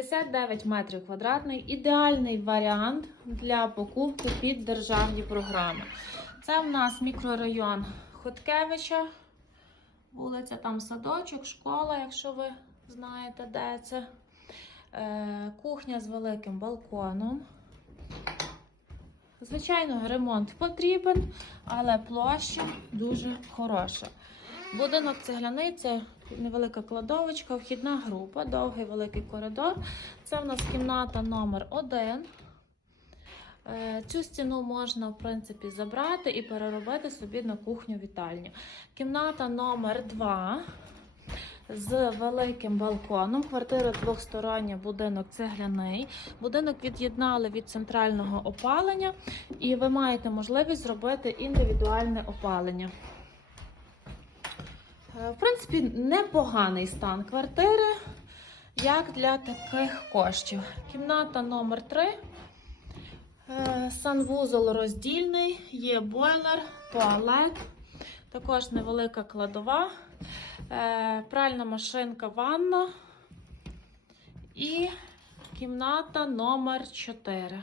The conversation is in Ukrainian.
59 метрів квадратний. Ідеальний варіант для покупки під державні програми. Це в нас мікрорайон Хоткевича, вулиця там садочок, школа, якщо ви знаєте, де це. Е, кухня з великим балконом. Звичайно, ремонт потрібен, але площа дуже хороша. Будинок цегляний це невелика кладовочка, вхідна група, довгий великий коридор. Це в нас кімната номер 1 Цю стіну можна, в принципі, забрати і переробити собі на кухню вітальню. Кімната номер 2 з великим балконом. Квартира двохстороння, будинок цегляний. Будинок від'єднали від центрального опалення, і ви маєте можливість зробити індивідуальне опалення. Е, В принципі, непоганий стан квартири, як для таких коштів. Кімната номер 3 Санвузол роздільний, є бойлер, туалет, також невелика кладова, е, пральна машинка, ванна. І кімната номер 4